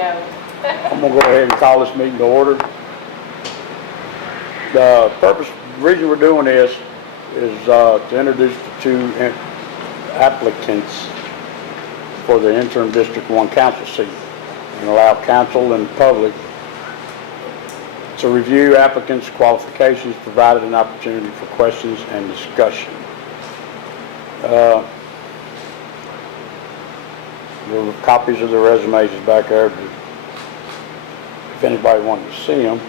go. I'm going to go ahead and call this meeting to order. The reason we're doing this is to introduce the two applicants for the interim District 1 council seat and allow council and public to review applicants' qualifications, provided an opportunity for questions and discussion. There were copies of the resumes back there if anybody wanted to see them.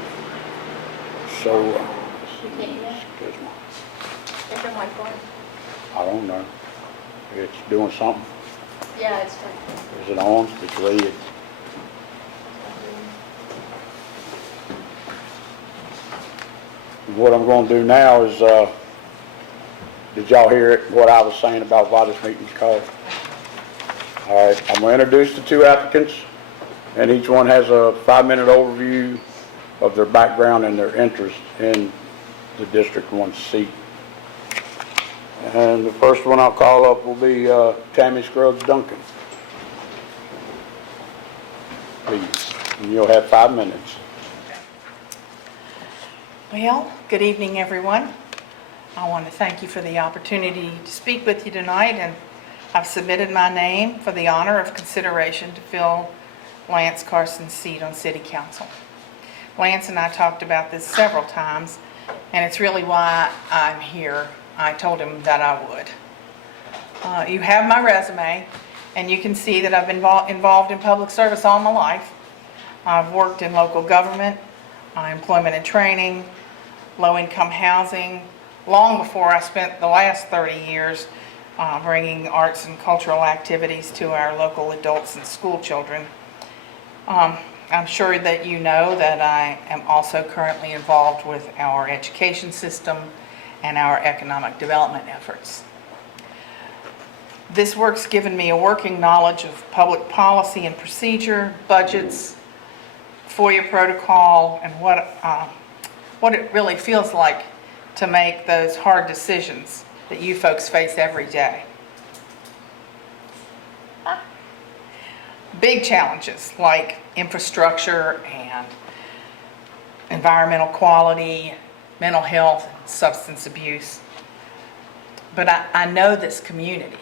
So, excuse me. I don't know. It's doing something. Yeah, it's fine. Is it on? It's red. What I'm going to do now is, did y'all hear it, what I was saying about why this meeting's called? All right, I'm going to introduce the two applicants, and each one has a 5-minute overview of their background and their interest in the District 1 seat. And the first one I'll call up will be Tammy Scruggs-Duncan. Please, and you'll have 5 minutes. Well, good evening, everyone. I want to thank you for the opportunity to speak with you tonight, and I've submitted my name for the honor of consideration to fill Lance Carson's seat on City Council. Lance and I talked about this several times, and it's really why I'm here. I told him that I would. You have my resume, and you can see that I've been involved in public service all my life. I've worked in local government, employment and training, low-income housing, long before I spent the last 30 years bringing arts and cultural activities to our local adults and school children. I'm sure that you know that I am also currently involved with our education system and our economic development efforts. This work's given me a working knowledge of public policy and procedure, budgets, FOIA protocol, and what it really feels like to make those hard decisions that you folks face every day. Big challenges like infrastructure and environmental quality, mental health, and substance abuse. But I know this community,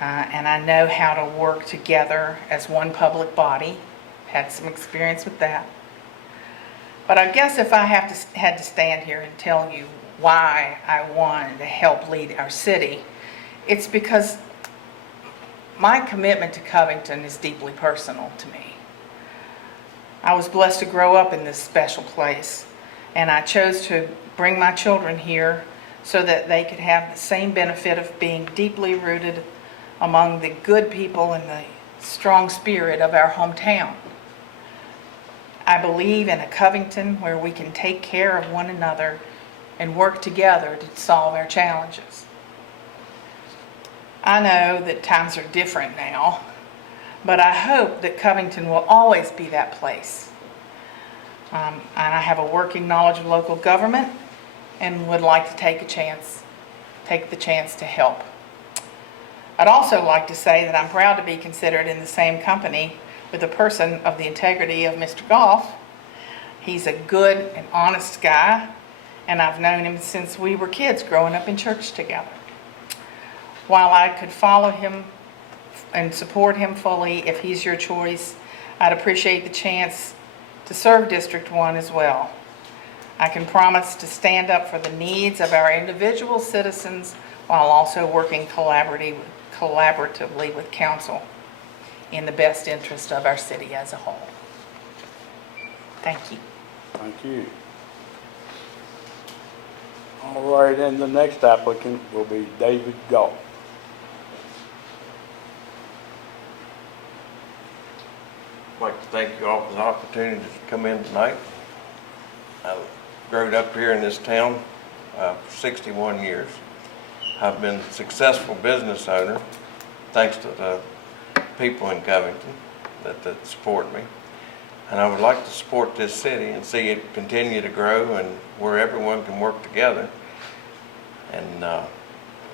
and I know how to work together as one public body. Had some experience with that. But I guess if I had to stand here and tell you why I wanted to help lead our city, it's because my commitment to Covington is deeply personal to me. I was blessed to grow up in this special place, and I chose to bring my children here so that they could have the same benefit of being deeply rooted among the good people and the strong spirit of our hometown. I believe in a Covington where we can take care of one another and work together to solve our challenges. I know that times are different now, but I hope that Covington will always be that place. And I have a working knowledge of local government and would like to take the chance to help. I'd also like to say that I'm proud to be considered in the same company with a person of the integrity of Mr. Coff. He's a good and honest guy, and I've known him since we were kids growing up in church together. While I could follow him and support him fully if he's your choice, I'd appreciate the chance to serve District 1 as well. I can promise to stand up for the needs of our individual citizens while also working collaboratively with council in the best interest of our city as a whole. Thank you. Thank you. All right, and the next applicant will be David Goff. I'd like to thank you all for the opportunity to come in tonight. I grew up here in this town for 61 years. I've been a successful business owner thanks to the people in Covington that support me. And I would like to support this city and see it continue to grow and where everyone can work together. And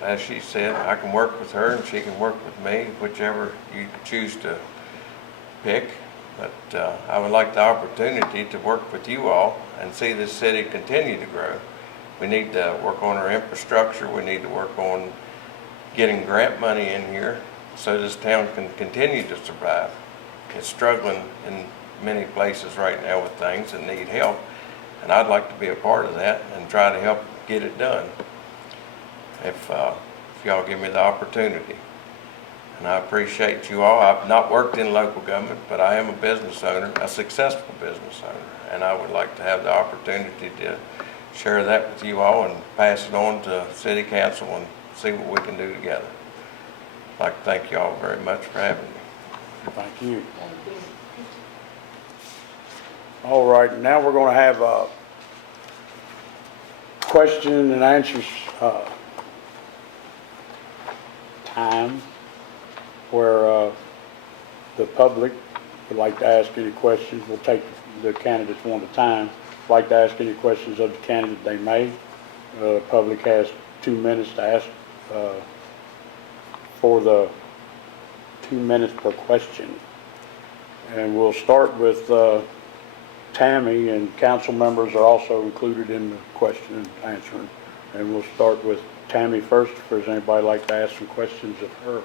as she said, I can work with her and she can work with me, whichever you choose to pick. But I would like the opportunity to work with you all and see this city continue to grow. We need to work on our infrastructure. We need to work on getting grant money in here so this town can continue to survive. It's struggling in many places right now with things and need help. And I'd like to be a part of that and try to help get it done if y'all give me the opportunity. And I appreciate you all. I've not worked in local government, but I am a business owner, a successful business owner. And I would like to have the opportunity to share that with you all and pass it on to City Council and see what we can do together. I'd like to thank you all very much for having me. Thank you. All right, now we're going to have a question and answers time where the public would like to ask any questions. We'll take the candidates one at a time. Like to ask any questions of the candidate, they may. The public has 2 minutes to ask for the 2 minutes per question. And we'll start with Tammy, and council members are also included in the question and answering. And we'll start with Tammy first, if there's anybody like to ask some questions of her.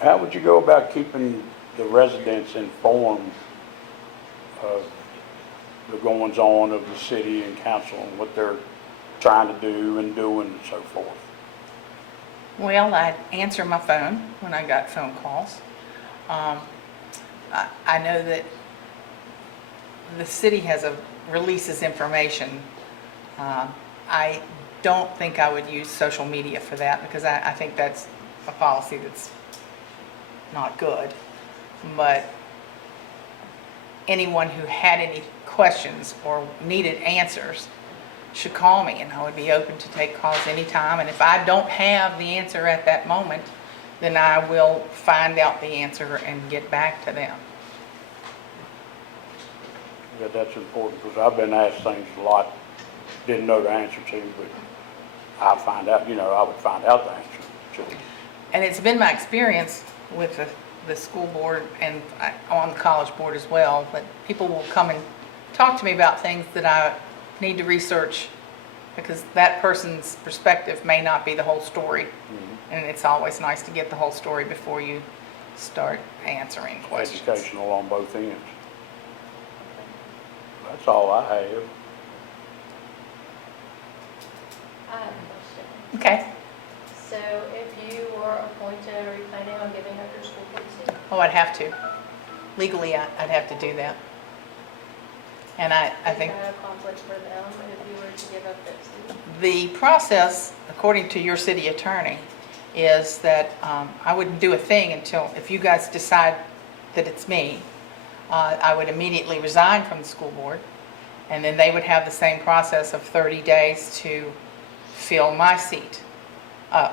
How would you go about keeping the residents informed of the goings-on of the city and council and what they're trying to do and doing and so forth? Well, I'd answer my phone when I got phone calls. I know that the city releases information. I don't think I would use social media for that because I think that's a policy that's not good. But anyone who had any questions or needed answers should call me, and I would be open to take calls anytime. And if I don't have the answer at that moment, then I will find out the answer and get back to them. Yeah, that's important, because I've been asked things a lot, didn't know the answer to, but I find out, I would find out the answer to. And it's been my experience with the school board and on the college board as well, that people will come and talk to me about things that I need to research, because that person's perspective may not be the whole story. Mm-hmm. And it's always nice to get the whole story before you start answering questions. Educational on both ends. That's all I have. I have a question. Okay. So if you were appointed, are you planning on giving up your school board seat? Oh, I'd have to. Legally, I'd have to do that. And I think Is that a conflict for them if you were to give up that seat? the process, according to your city attorney, is that I wouldn't do a thing until, if you guys decide that it's me, I would immediately resign from the school board, and then they would have the same process of 30 days to fill my seat,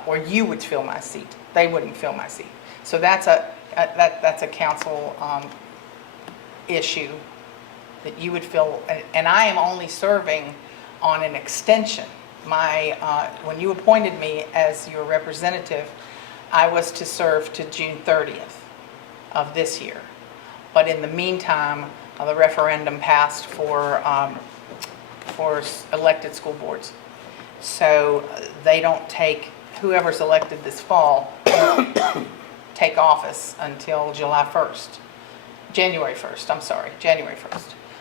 or you would fill my seat. They wouldn't fill my seat. So that's a council issue that you would fill, and I am only serving on an extension. When you appointed me as your representative, I was to serve to June 30th of this year. But in the meantime, the referendum passed for elected school boards. So they don't take, whoever's elected this fall, take office until January 1st.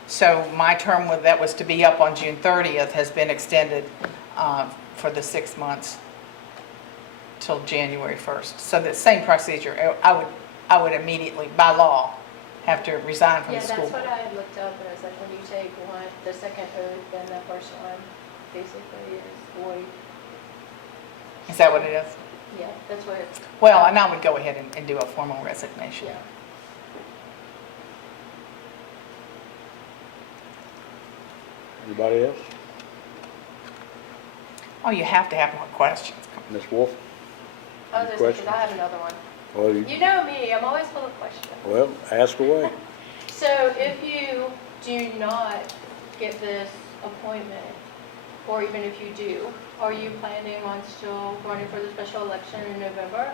So my term that was to be up on June 30th has been extended for the 6 months till January 1st. So the same procedure. I would immediately, by law, have to resign from the school. Yeah, that's what I had looked up, and it was like when you take the second oath, then the first one basically is void. Is that what it is? Yeah, that's what it, Well, and I would go ahead and do a formal resignation. yeah. Anybody else? Oh, you have to have more questions. Ms. Wolf? I was just thinking, I have another one. Well, You know me, I'm always full of questions. well, ask away. So if you do not get this appointment, or even if you do, are you planning on still running for the special election in November?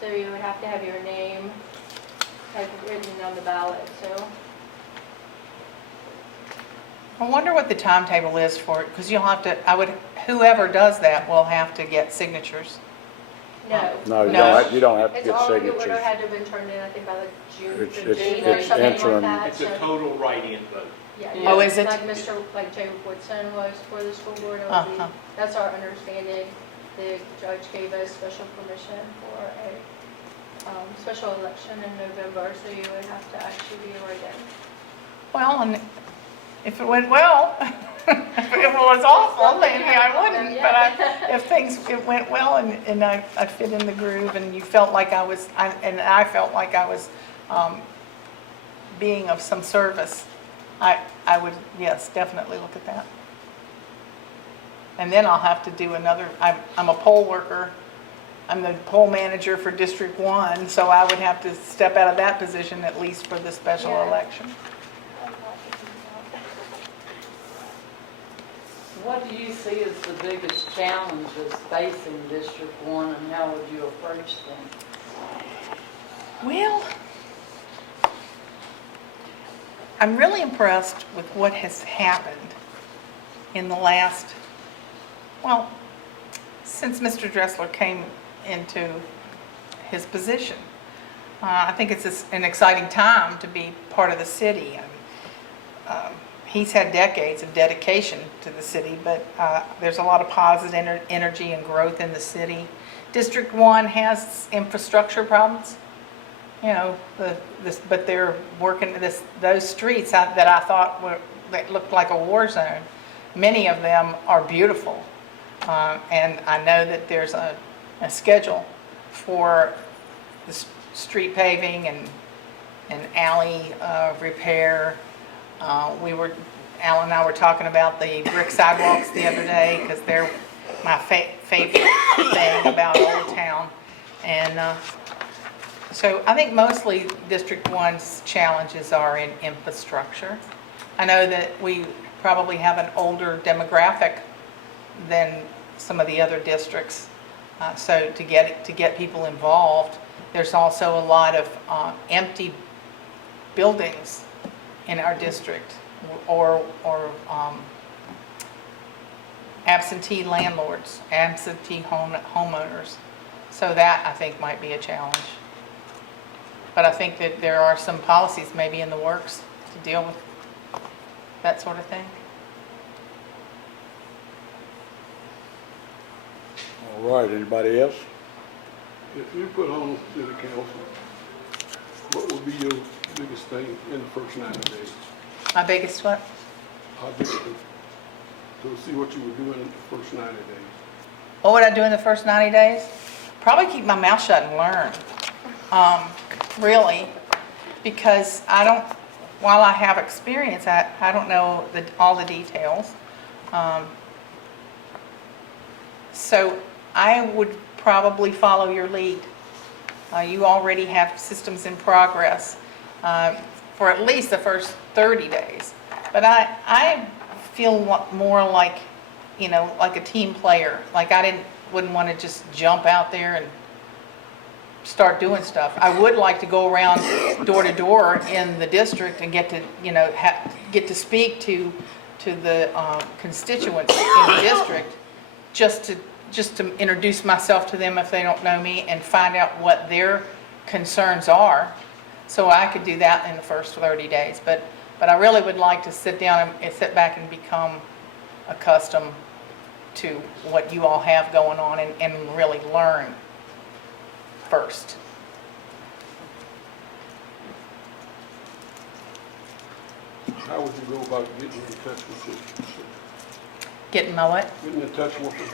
So you would have to have your name like written on the ballot, so. I wonder what the timetable is for it, because you'll have to, whoever does that will have to get signatures. No. No, No. you don't have to It's get already, would signatures. have had to have been turned in, I think, by like June It's- 15 it's or something like interim. that. It's a so- total write-in vote. Yeah, Oh, yeah, is it? Like Jay Woodson was for the school board, it would be, Uh-huh. that's our understanding. The judge gave us special permission for a special election in November, so you would have to actually be a write-in. Well, and if it went well, if it was awful, maybe I wouldn't. But it went well and I fit in the groove and you felt like I felt like I was being of some service, I would, yes, definitely look at that. And then I'll have to do another, I'm a poll worker. I'm the poll manager for District 1, so I would have to step out of that position at least for the special Yeah. election. What do you see as the biggest challenges facing District 1 and how would you approach them? Well, I'm really impressed with what has happened in the last, well, since Mr. Dressler came into his position. I think it's an exciting time to be part of the city. He's had decades of dedication to the city, but there's a lot of positive energy and growth in the city. District 1 has infrastructure problems, you know, but they're working those streets that I thought that looked like a war zone. Many of them are beautiful, and I know that there's a schedule for the street paving and alley repair. Al and I were talking about the brick sidewalks the other day because they're my favorite thing about Old Town. And so I think mostly District 1's challenges are in infrastructure. I know that we probably have an older demographic than some of the other districts. So to get people involved, there's also a lot of empty buildings in our district or absentee landlords, absentee homeowners. So that I think might be a challenge. But I think that there are some policies maybe in the works to deal with that sort of thing. All right, anybody else? If you put on city council, what would be your biggest thing in the first 90 days? My biggest what? Objective, to see what you were doing in the first 90 days. What would I do in the first 90 days? Probably keep my mouth shut and learn, really, because while I have experience, I don't know all the details. So I would probably follow your lead. You already have systems in progress for at least the first 30 days. But I feel more like, like a team player. Like wouldn't want to just jump out there and start doing stuff. I would like to go around door to door in the district and get to speak to the constituents in the district, just to introduce myself to them if they don't know me and find out what their concerns are. So I could do that in the first 30 days. But I really would like to sit down and sit back and become accustomed to what you all have going on and really learn first. How would you go about getting in touch with you? Getting my what? Getting in touch with them?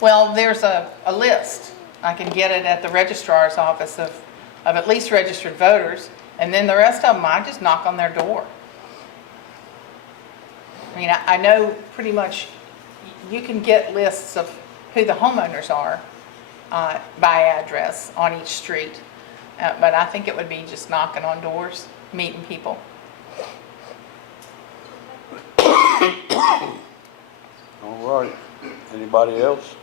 Well, there's a list. I can get it at the registrar's office of at least registered voters, and then the rest of them, I just knock on their door. I mean, I know pretty much you can get lists of who the homeowners are by address on each street, but I think it would be just knocking on doors, meeting people. All right, anybody else?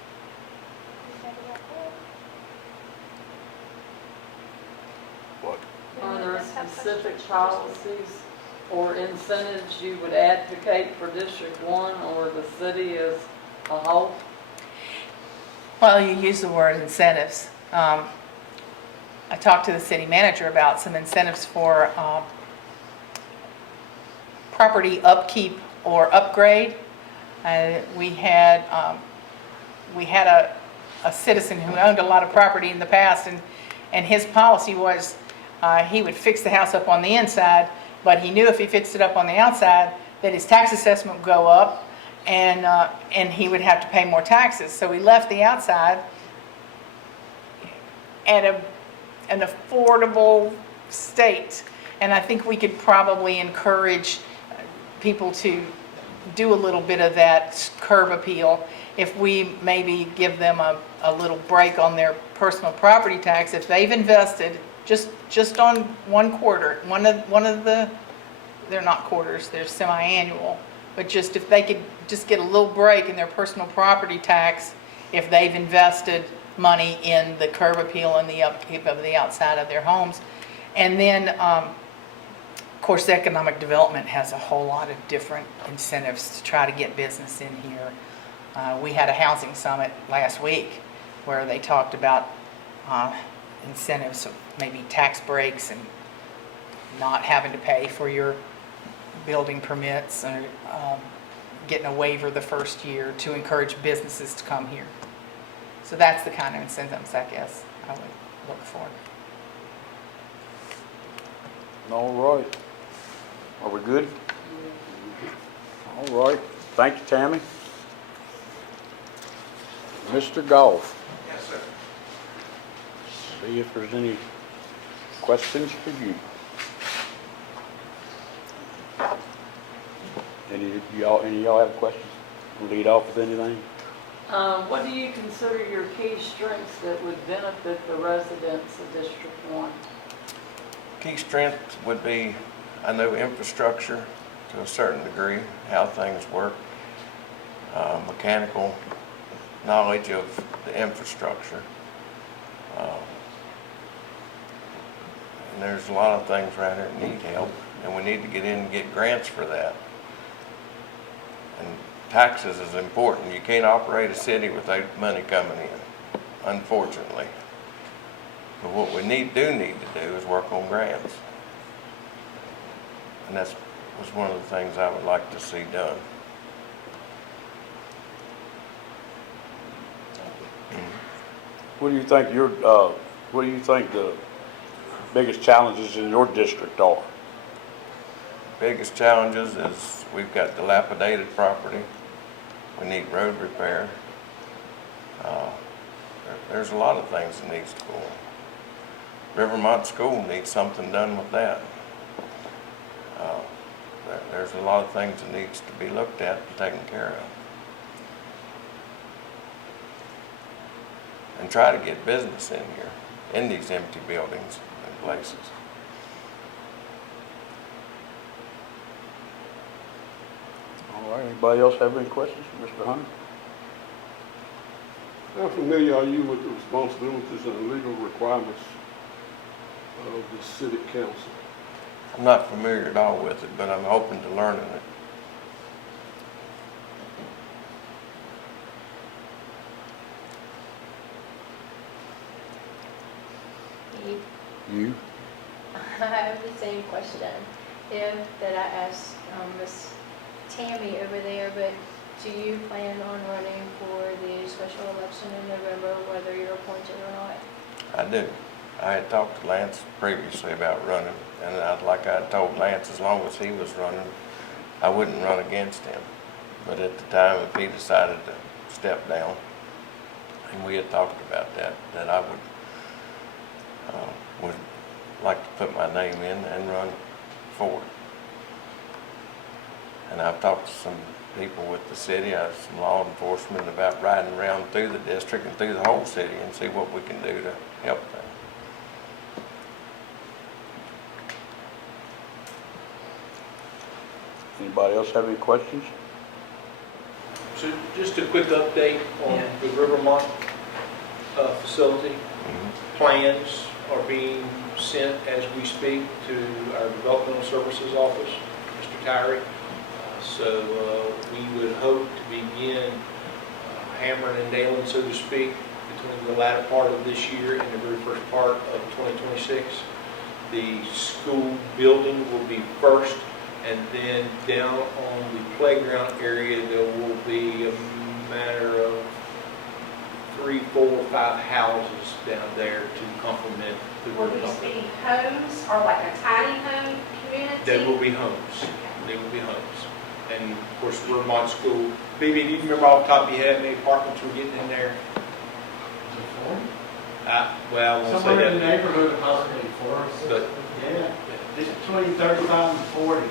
specific policies or incentives you would advocate for District 1 or the city as a whole? Well, you use the word incentives. I talked to the city manager about some incentives for property upkeep or upgrade. We had a citizen who owned a lot of property in the past, and his policy was he would fix the house up on the inside, but he knew if he fixed it up on the outside that his tax assessment would go up, and he would have to pay more taxes. So he left the outside at an affordable state. And I think we could probably encourage people to do a little bit of that curb appeal if we maybe give them a little break on their personal property tax. If they've invested just on one quarter, one of the, they're not quarters, they're semi-annual, but just if they could just get a little break in their personal property tax if they've invested money in the curb appeal and the upkeep of the outside of their homes. And then, of course, economic development has a whole lot of different incentives to try to get business in here. We had a housing summit last week where they talked about incentives, of maybe tax breaks and not having to pay for your building permits or getting a waiver the first year to encourage businesses to come here. So that's the kind of incentives, I guess, I would look for. All right. Are we good? All right. Thank you, Tammy. Mr. Goff, Yes, sir. see if there's any questions for you. Any of y'all have questions? Lead off with anything? What do you consider your key strengths that would benefit the residents of District 1? Key strength would be, I know infrastructure to a certain degree, how things work, mechanical knowledge of the infrastructure. And there's a lot of things around here that need help, and we need to get in and get grants for that. And taxes is important. You can't operate a city without money coming in, unfortunately. But what we need to do is work on grants. And that's was one of the things I would like to see done. What do you think the biggest challenges in your district are? Biggest challenges is we've got dilapidated property. We need road repair. There's a lot of things that needs to go on. Rivermont School needs something done with that. There's a lot of things that needs to be looked at and taken care of. And try to get business in here, in these empty buildings and places. All right, anybody else have any questions for Mr. Hunter? How familiar are you with the responsibilities and legal requirements of the city council? I'm not familiar at all with it, but I'm open to learning it. You? I have the same question that I asked Miss Tammy over there, but do you plan on running for the special election in November, whether you're appointed or not? I do. I had talked to Lance previously about running, and like I had told Lance, as long as he was running, I wouldn't run against him. But at the time, if he decided to step down, and we had talked about that I would like to put my name in and run for it. And I've talked to some people with the city, some law enforcement, about riding around through the district and through the whole city and see what we can do to help them. Anybody else have any questions? So just a quick update on the Rivermont facility, plans, are being sent as we speak to our Developmental Services Office, Mr. Tyree. So we would hope to begin hammering and nailing, so to speak, between the latter part of this year and the very first part of 2026. The school building will be first, and then down on the playground area, there will be a matter of 3, 4, 5 houses down there to complement the Will roof. these be homes or like a tiny home community? They will be homes. They will be homes. And of course, Vermont School. Baby, do you remember off the top of your head how many apartments were getting in there? Well, I won't say Somewhere in the that. neighborhood of possibly 4 or 6. But Yeah, just between 35 and 40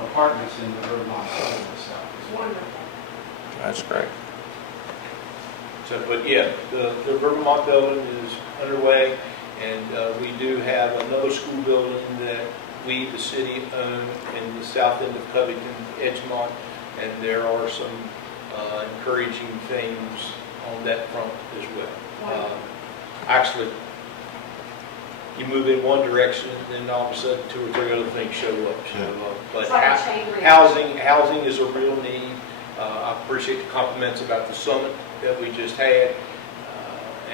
apartments in the Vermont side of the south. Wonderful. That's great. so, but yeah, the Vermont building is underway, and we do have another school building that we, the city, own in the south end of Covington, Edgemont, and there are some encouraging things on that front as well. Actually, you move in one direction, and then all of a sudden 2 or 3 other things show up. But It's like a chain reaction. housing is a real need. I appreciate the compliments about the summit that we just had.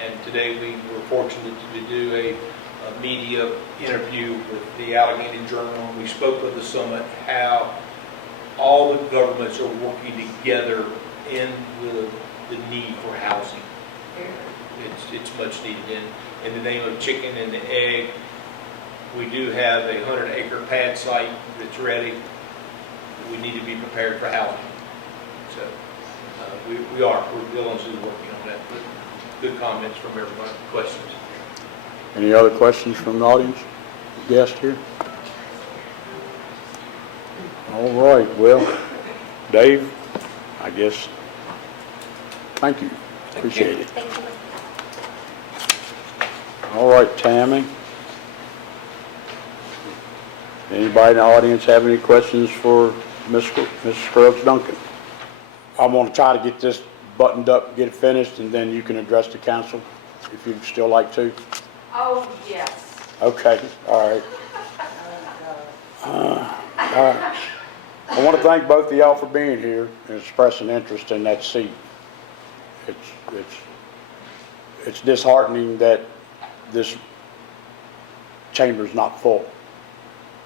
And today we were fortunate to do a media interview with the Allegheny Journal. We spoke of the summit, how all the governments are working together in the need for housing. It's much needed. In the name of chicken and the egg, we do have a 100-acre pad site that's ready. We need to be prepared for housing. So we're diligently working on that. Good comments from everybody. Questions? Any other questions from the audience? Guest here? All right, well, Dave, I guess, thank you. Appreciate it. Thank you. All right, Tammy. Anybody in the audience have any questions for Ms. Scruggs-Duncan? I want to try to get this buttoned up, get it finished, and then you can address the council if you'd still like to. Oh, yes. Okay, all right. All right. I want to thank both of y'all for being here and expressing interest in that seat. It's disheartening that this chamber's not full.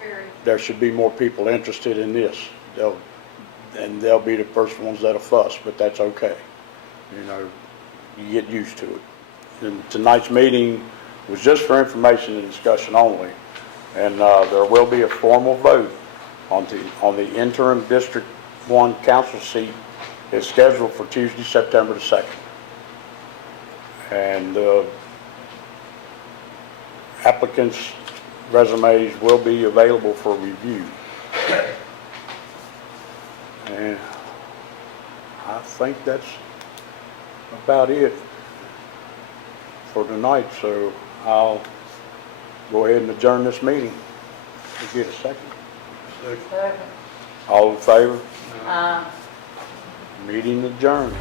Very. There should be more people interested in this. They'll be the first ones that'll fuss, but that's okay. You know, you get used to it. And tonight's meeting was just for information and discussion only. And there will be a formal vote on the interim District 1 council seat. It's scheduled for Tuesday, September the 2nd. And applicants' resumes will be available for review. And I think that's about it for tonight, so I'll go ahead and adjourn this meeting. You get a second? Second. All in favor? Meeting adjourned.